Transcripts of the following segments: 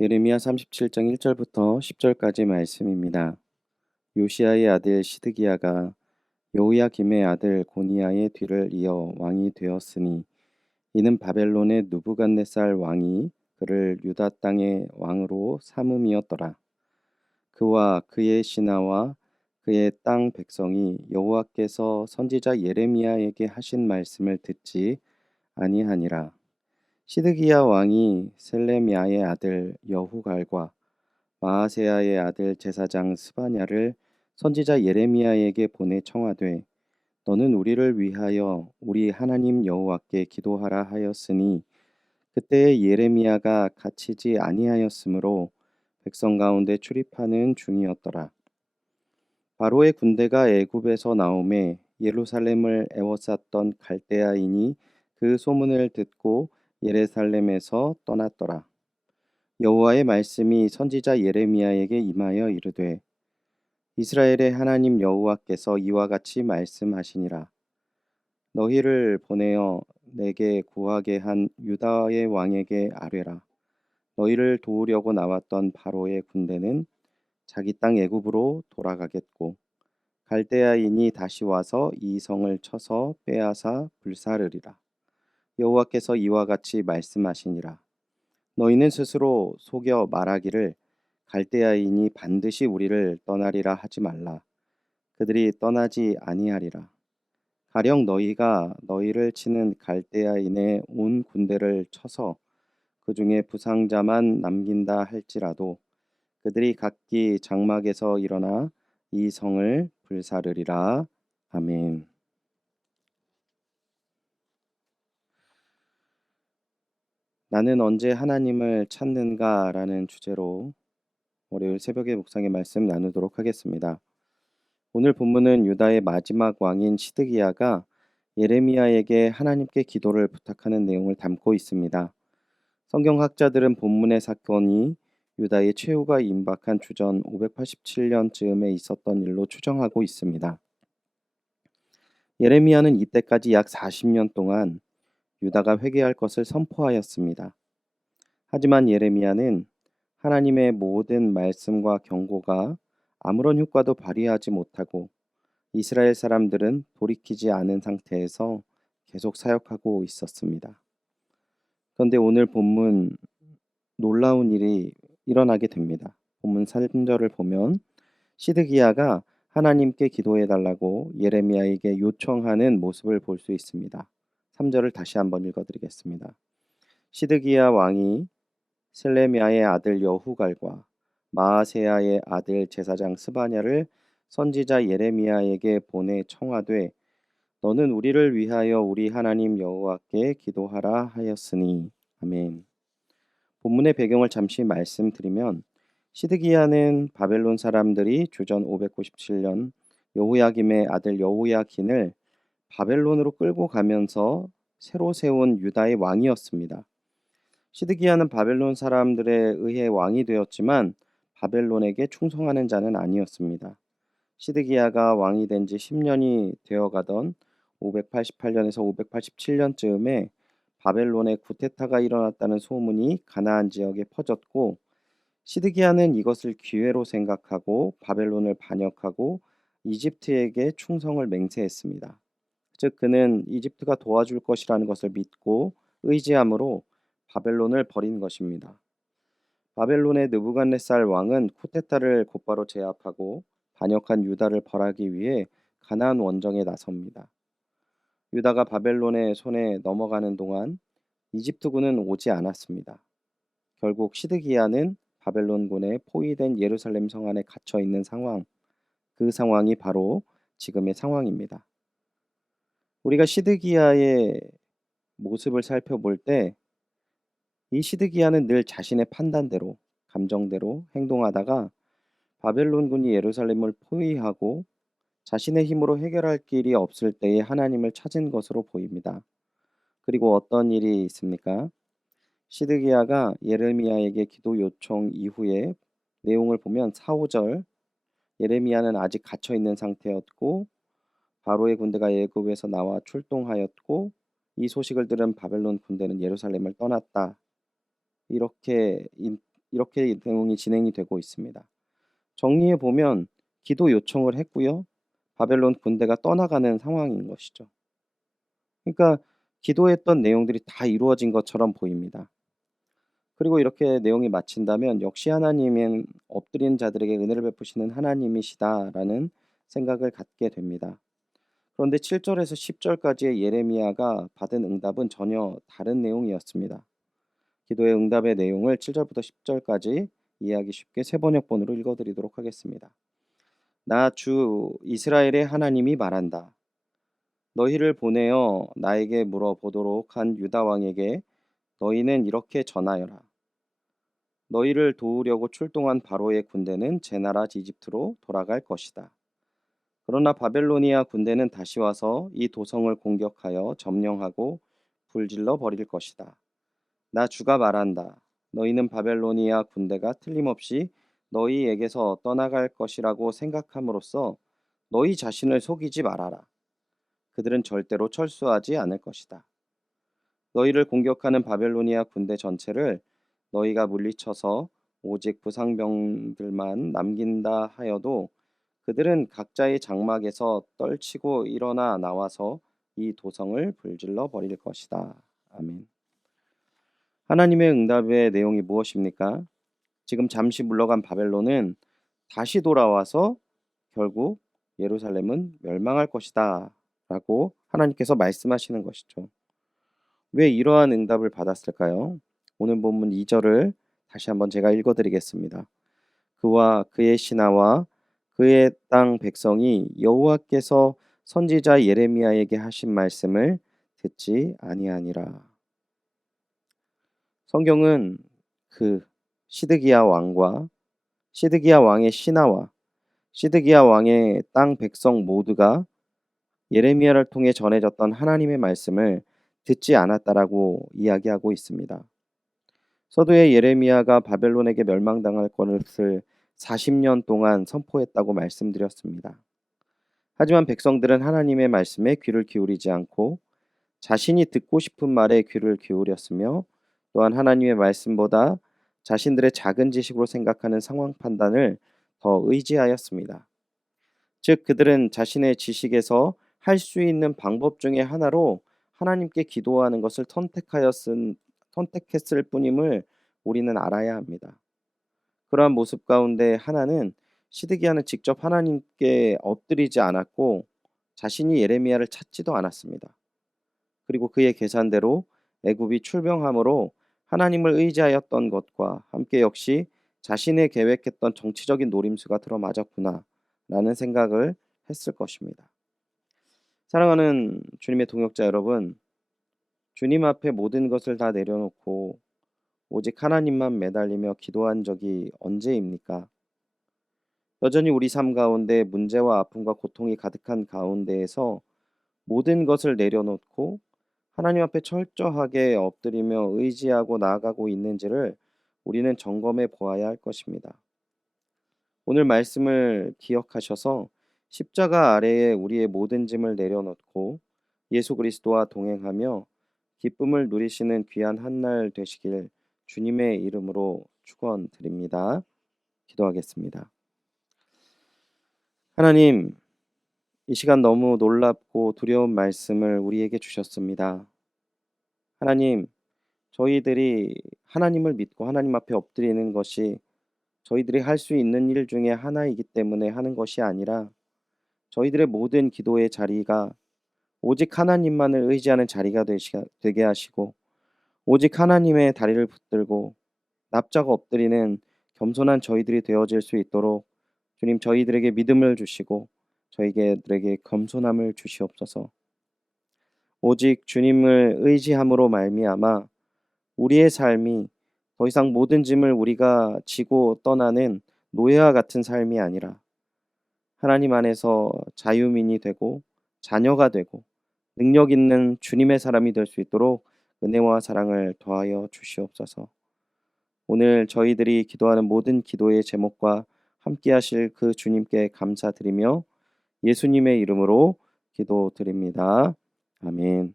예레미야 37장 1절부터 10절까지 말씀입니다. 요시야의 아들 시드기야가 여호야김의 아들 고니야의 뒤를 이어 왕이 되었으니 이는 바벨론의 느부갓네살 왕이 그를 유다 땅의 왕으로 삼음이었더라. 그와 그의 신하와 그의 땅 백성이 여호와께서 선지자 예레미야에게 하신 말씀을 듣지 아니하니라. 시드기야 왕이 셀레미야의 아들 여후갈과 마아세야의 아들 제사장 스바냐를 선지자 예레미야에게 보내 청하되 너는 우리를 위하여 우리 하나님 여호와께 기도하라 하였으니 그때에 예레미야가 갇히지 아니하였으므로 백성 가운데 출입하는 중이었더라. 바로의 군대가 애굽에서 나오매 예루살렘을 애워쌌던 갈대아인이 그 소문을 듣고 예루살렘에서 떠났더라. 여호와의 말씀이 선지자 예레미야에게 임하여 이르되 이스라엘의 하나님 여호와께서 이와 같이 말씀하시니라. 너희를 보내어 내게 구하게 한 유다의 왕에게 아뢰라. 너희를 도우려고 나왔던 바로의 군대는 자기 땅 애굽으로 돌아가겠고 갈대아인이 다시 와서 이 성을 쳐서 빼앗아 불사르리라. 여호와께서 이와 같이 말씀하시니라. 너희는 스스로 속여 말하기를 갈대아인이 반드시 우리를 떠나리라 하지 말라. 그들이 떠나지 아니하리라. 가령 너희가 너희를 치는 갈대아인의 온 군대를 쳐서 그 중에 부상자만 남긴다 할지라도 그들이 각기 장막에서 일어나 이 성을 불사르리라. 아멘. 나는 언제 하나님을 찾는가라는 주제로 월요일 새벽의 묵상의 말씀 나누도록 하겠습니다. 오늘 본문은 유다의 마지막 왕인 시드기야가 예레미야에게 하나님께 기도를 부탁하는 내용을 담고 있습니다. 성경학자들은 본문의 사건이 유다의 최후가 임박한 주전 587년쯤에 있었던 일로 추정하고 있습니다. 예레미야는 이때까지 약 40년 동안 유다가 회개할 것을 선포하였습니다. 하지만 예레미야는 하나님의 모든 말씀과 경고가 아무런 효과도 발휘하지 못하고 이스라엘 사람들은 돌이키지 않은 상태에서 계속 사역하고 있었습니다. 그런데 오늘 본문 놀라운 일이 일어나게 됩니다. 본문 3절을 보면 시드기야가 하나님께 기도해 달라고 예레미야에게 요청하는 모습을 볼 수 있습니다. 3절을 다시 한번 읽어드리겠습니다. 시드기야 왕이 셀레미야의 아들 여후갈과 마아세야의 아들 제사장 스바냐를 선지자 예레미야에게 보내 청하되 너는 우리를 위하여 우리 하나님 여호와께 기도하라 하였으니 아멘. 본문의 배경을 잠시 말씀드리면 시드기야는 바벨론 사람들이 주전 597년 여호야김의 아들 여호야긴을 바벨론으로 끌고 가면서 새로 세운 유다의 왕이었습니다. 시드기야는 바벨론 사람들에 의해 왕이 되었지만 바벨론에게 충성하는 자는 아니었습니다. 시드기야가 왕이 된 지 10년이 되어가던 588년에서 587년쯤에 바벨론에 쿠데타가 일어났다는 소문이 가나안 지역에 퍼졌고 시드기야는 이것을 기회로 생각하고 바벨론을 반역하고 이집트에게 충성을 맹세했습니다. 즉 그는 이집트가 도와줄 것이라는 것을 믿고 의지함으로 바벨론을 버린 것입니다. 바벨론의 느부갓네살 왕은 쿠데타를 곧바로 제압하고 반역한 유다를 벌하기 위해 가나안 원정에 나섭니다. 유다가 바벨론의 손에 넘어가는 동안 이집트군은 오지 않았습니다. 결국 시드기야는 바벨론군에 포위된 예루살렘 성 안에 갇혀 있는 상황, 그 상황이 바로 지금의 상황입니다. 우리가 시드기야의 모습을 살펴볼 때 이 시드기야는 늘 자신의 판단대로, 감정대로 행동하다가 바벨론군이 예루살렘을 포위하고 자신의 힘으로 해결할 길이 없을 때에 하나님을 찾은 것으로 보입니다. 그리고 어떤 일이 있습니까? 시드기야가 예레미야에게 기도 요청 이후에 내용을 보면 4, 5절 예레미야는 아직 갇혀 있는 상태였고 바로의 군대가 애굽에서 나와 출동하였고 이 소식을 들은 바벨론 군대는 예루살렘을 떠났다. 이렇게 이렇게 내용이 진행이 되고 있습니다. 정리해 보면 기도 요청을 했고요. 바벨론 군대가 떠나가는 상황인 것이죠. 그러니까 기도했던 내용들이 다 이루어진 것처럼 보입니다. 그리고 이렇게 내용이 마친다면 역시 하나님은 엎드린 자들에게 은혜를 베푸시는 하나님이시다라는 생각을 갖게 됩니다. 그런데 7절에서 10절까지의 예레미야가 받은 응답은 전혀 다른 내용이었습니다. 기도의 응답의 내용을 7절부터 10절까지 이해하기 쉽게 세 번역본으로 읽어드리도록 하겠습니다. 나 주 이스라엘의 하나님이 말한다. 너희를 보내어 나에게 물어보도록 한 유다 왕에게 너희는 이렇게 전하여라. 너희를 도우려고 출동한 바로의 군대는 제 나라 이집트로 돌아갈 것이다. 그러나 바벨로니아 군대는 다시 와서 이 도성을 공격하여 점령하고 불질러 버릴 것이다. 나 주가 말한다. 너희는 바벨로니아 군대가 틀림없이 너희에게서 떠나갈 것이라고 생각함으로써 너희 자신을 속이지 말아라. 그들은 절대로 철수하지 않을 것이다. 너희를 공격하는 바벨로니아 군대 전체를 너희가 물리쳐서 오직 부상병들만 남긴다 하여도 그들은 각자의 장막에서 떨치고 일어나 나와서 이 도성을 불질러 버릴 것이다. 아멘. 하나님의 응답의 내용이 무엇입니까? 지금 잠시 물러간 바벨론은 다시 돌아와서 결국 예루살렘은 멸망할 것이다 라고 하나님께서 말씀하시는 것이죠. 왜 이러한 응답을 받았을까요? 오늘 본문 2절을 다시 한번 제가 읽어드리겠습니다. 그와 그의 신하와 그의 땅 백성이 여호와께서 선지자 예레미야에게 하신 말씀을 듣지 아니하니라. 성경은 그 시드기야 왕과 시드기야 왕의 신하와 시드기야 왕의 땅 백성 모두가 예레미야를 통해 전해졌던 하나님의 말씀을 듣지 않았다라고 이야기하고 있습니다. 서두에 예레미야가 바벨론에게 멸망당할 것을 40년 동안 선포했다고 말씀드렸습니다. 하지만 백성들은 하나님의 말씀에 귀를 기울이지 않고 자신이 듣고 싶은 말에 귀를 기울였으며 또한 하나님의 말씀보다 자신들의 작은 지식으로 생각하는 상황 판단을 더 의지하였습니다. 즉 그들은 자신의 지식에서 할 수 있는 방법 중에 하나로 하나님께 기도하는 것을 선택했을 뿐임을 우리는 알아야 합니다. 그러한 모습 가운데 하나는 시드기야는 직접 하나님께 엎드리지 않았고 자신이 예레미야를 찾지도 않았습니다. 그리고 그의 계산대로 애굽이 출병함으로 하나님을 의지하였던 것과 함께 역시 자신의 계획했던 정치적인 노림수가 들어맞았구나 라는 생각을 했을 것입니다. 사랑하는 주님의 동역자 여러분, 주님 앞에 모든 것을 다 내려놓고 오직 하나님만 매달리며 기도한 적이 언제입니까? 여전히 우리 삶 가운데 문제와 아픔과 고통이 가득한 가운데에서 모든 것을 내려놓고 하나님 앞에 철저하게 엎드리며 의지하고 나아가고 있는지를 우리는 점검해 보아야 할 것입니다. 오늘 말씀을 기억하셔서 십자가 아래에 우리의 모든 짐을 내려놓고 예수 그리스도와 동행하며 기쁨을 누리시는 귀한 한 날 되시길 주님의 이름으로 축원드립니다. 기도하겠습니다. 하나님, 이 시간 너무 놀랍고 두려운 말씀을 우리에게 주셨습니다. 하나님, 저희들이 하나님을 믿고 하나님 앞에 엎드리는 것이 저희들이 할 수 있는 일 중에 하나이기 때문에 하는 것이 아니라 저희들의 모든 기도의 자리가 오직 하나님만을 의지하는 자리가 되게 하시고 오직 하나님의 다리를 붙들고 납작 엎드리는 겸손한 저희들이 되어질 수 있도록 주님 저희들에게 믿음을 주시고 저희들에게 겸손함을 주시옵소서. 오직 주님을 의지함으로 말미암아 우리의 삶이 더 이상 모든 짐을 우리가 지고 떠나는 노예와 같은 삶이 아니라 하나님 안에서 자유민이 되고 자녀가 되고 능력 있는 주님의 사람이 될 수 있도록 은혜와 사랑을 더하여 주시옵소서. 오늘 저희들이 기도하는 모든 기도의 제목과 함께 하실 그 주님께 감사드리며 예수님의 이름으로 기도드립니다. 아멘.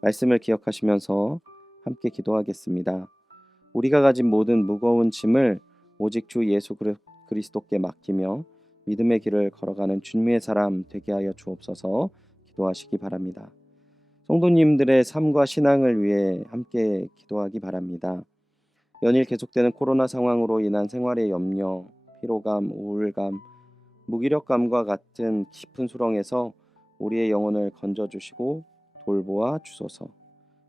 말씀을 기억하시면서 함께 기도하겠습니다. 우리가 가진 모든 무거운 짐을 오직 주 예수 그리스도께 맡기며 믿음의 길을 걸어가는 주님의 사람 되게 하여 주옵소서. 기도하시기 바랍니다. 성도님들의 삶과 신앙을 위해 함께 기도하기 바랍니다. 연일 계속되는 코로나 상황으로 인한 생활의 염려, 피로감, 우울감, 무기력감과 같은 깊은 수렁에서 우리의 영혼을 건져주시고 돌보아 주소서.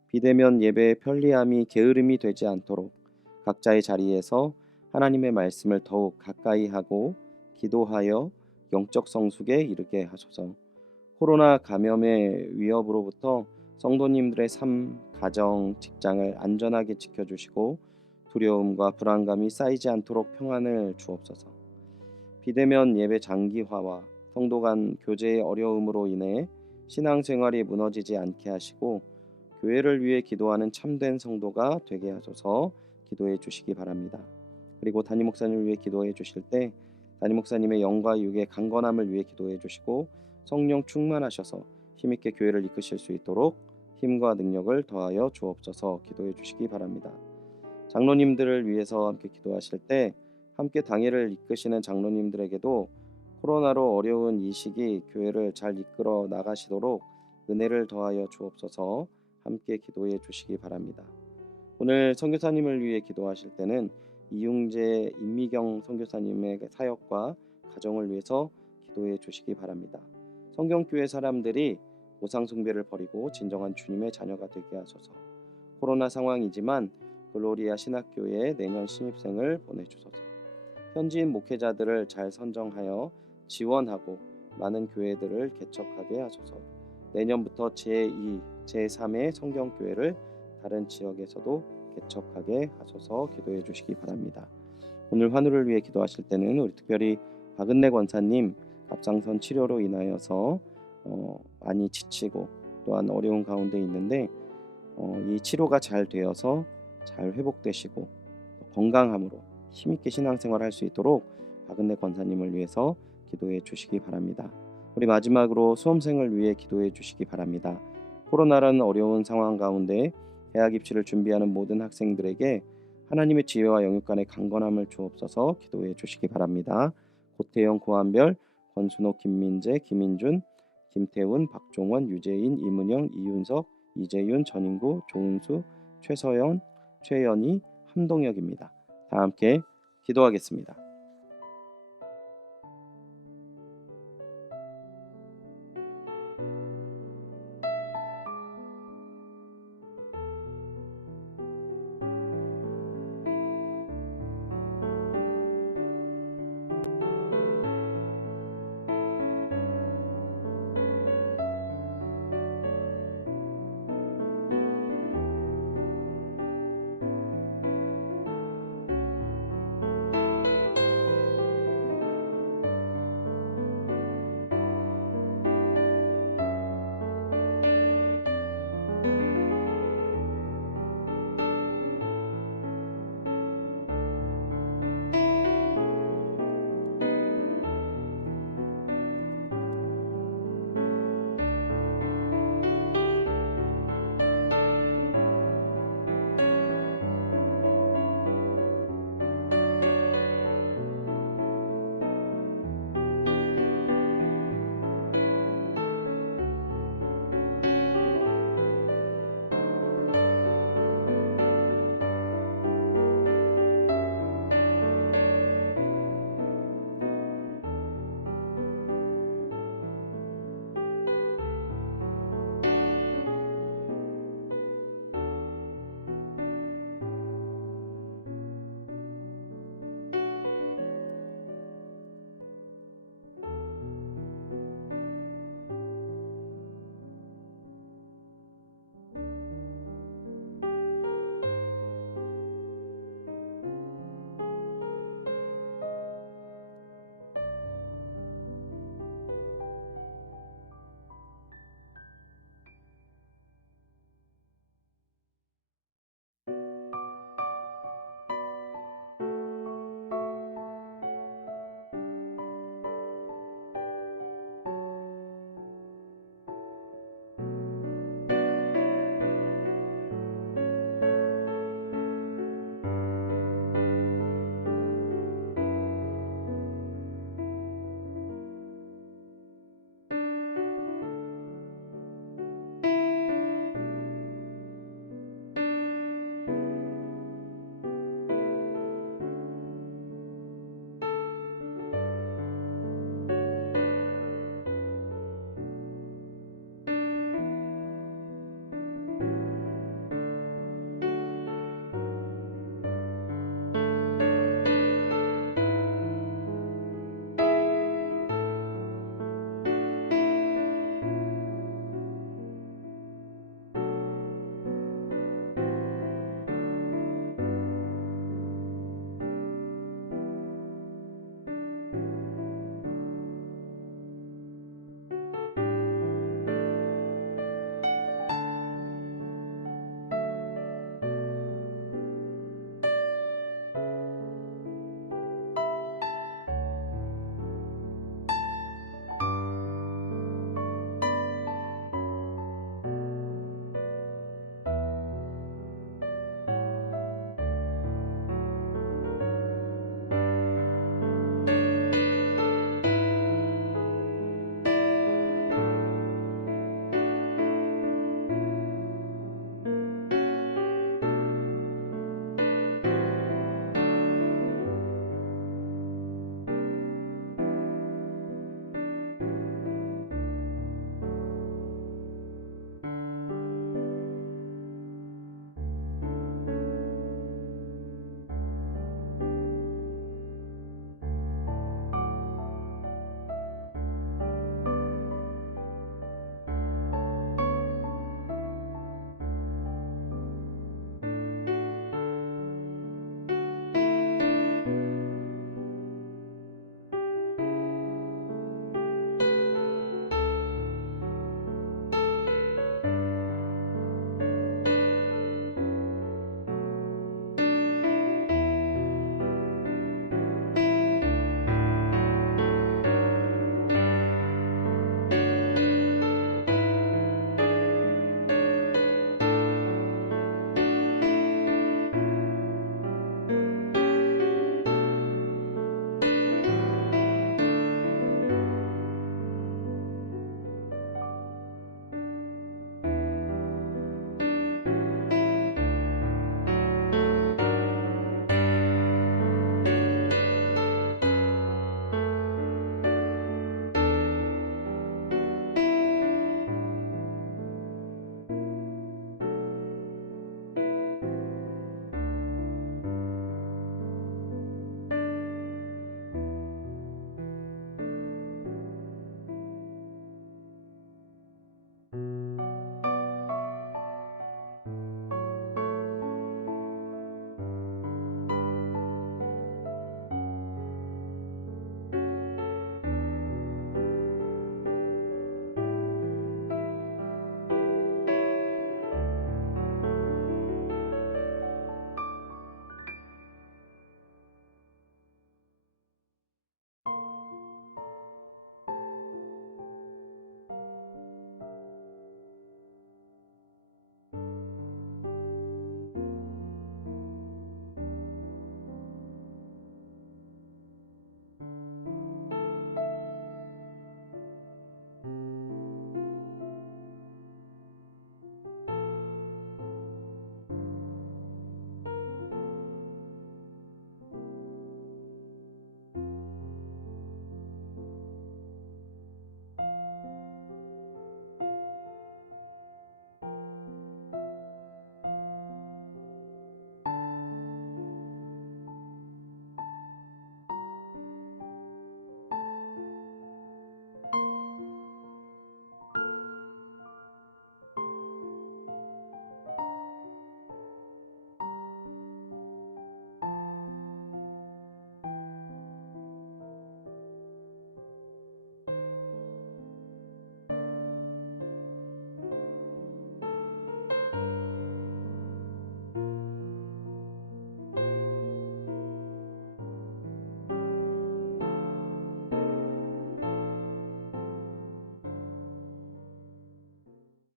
비대면 예배의 편리함이 게으름이 되지 않도록 각자의 자리에서 하나님의 말씀을 더욱 가까이 하고 기도하여 영적 성숙에 이르게 하소서. 코로나 감염의 위협으로부터 성도님들의 삶, 가정, 직장을 안전하게 지켜주시고 두려움과 불안감이 쌓이지 않도록 평안을 주옵소서. 비대면 예배 장기화와 성도 간 교제의 어려움으로 인해 신앙생활이 무너지지 않게 하시고 교회를 위해 기도하는 참된 성도가 되게 하소서. 기도해 주시기 바랍니다. 그리고 담임 목사님을 위해 기도해 주실 때 담임 목사님의 영과 육의 강건함을 위해 기도해 주시고 성령 충만하셔서 힘있게 교회를 이끄실 수 있도록 힘과 능력을 더하여 주옵소서. 기도해 주시기 바랍니다. 장로님들을 위해서 함께 기도하실 때 함께 당회를 이끄시는 장로님들에게도 코로나로 어려운 이 시기 교회를 잘 이끌어 나가시도록 은혜를 더하여 주옵소서. 함께 기도해 주시기 바랍니다. 오늘 선교사님을 위해 기도하실 때는 이웅재 임미경 선교사님의 사역과 가정을 위해서 기도해 주시기 바랍니다. 성경교회 사람들이 우상숭배를 버리고 진정한 주님의 자녀가 되게 하소서. 코로나 상황이지만 글로리아 신학교에 내년 신입생을 보내주소서. 현지인 목회자들을 잘 선정하여 지원하고 많은 교회들을 개척하게 하소서. 내년부터 제2, 제3의 성경교회를 다른 지역에서도 개척하게 하소서. 기도해 주시기 바랍니다. 오늘 환우를 위해 기도하실 때는 우리 특별히 박은래 권사님 갑상선 치료로 인하여서 많이 지치고 또한 어려운 가운데 있는데 이 치료가 잘 되어서 잘 회복되시고 건강함으로 힘있게 신앙생활 할 수 있도록 박은래 권사님을 위해서 기도해 주시기 바랍니다. 우리 마지막으로 수험생을 위해 기도해 주시기 바랍니다. 코로나라는 어려운 상황 가운데 대학 입시를 준비하는 모든 학생들에게 하나님의 지혜와 영육간의 강건함을 주옵소서. 기도해 주시기 바랍니다. 고태영, 고한별, 권순옥, 김민재, 김인준, 김태훈, 박종원, 유재인, 이문영, 이윤석, 이재윤, 전인구, 조은수, 최서연, 최연희, 함동혁입니다. 다 함께 기도하겠습니다.